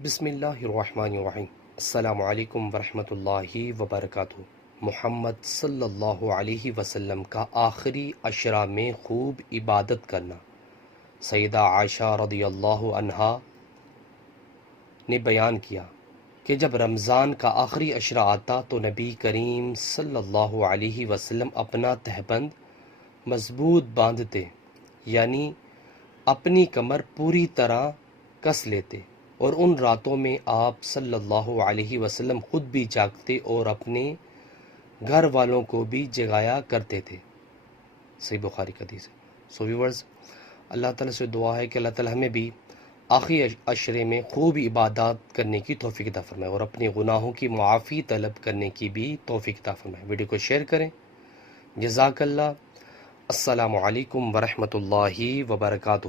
بسم اللہ الرحمن الرحیم۔ السلام علیکم ورحمۃ اللہ وبرکاتہ۔ محمد صلی اللہ علیہ وسلم کا آخری عشرہ میں خوب عبادت کرنا۔ سیدہ عائشہ رضی اللہ عنہا نے بیان کیا کہ جب رمضان کا آخری عشرہ آتا تو نبی کریم صلی اللہ علیہ وسلم اپنا تہبند مضبوط باندھتے، یعنی اپنی کمر پوری طرح کس لیتے، اور ان راتوں میں آپ صلی اللہ علیہ وسلم خود بھی جاگتے اور اپنے گھر والوں کو بھی جگایا کرتے تھے۔ صحیح بخاری کا حدیث ہے۔ سو ویورز، اللہ تعالیٰ سے دعا ہے کہ اللہ تعالیٰ ہمیں بھی آخری عشرے میں خوب عبادات کرنے کی توفیق عطا فرمائے اور اپنے گناہوں کی معافی طلب کرنے کی بھی توفیق عطا فرمائے۔ ویڈیو کو شیئر کریں۔ جزاک اللہ۔ السلام علیکم ورحمۃ اللہ وبرکاتہ۔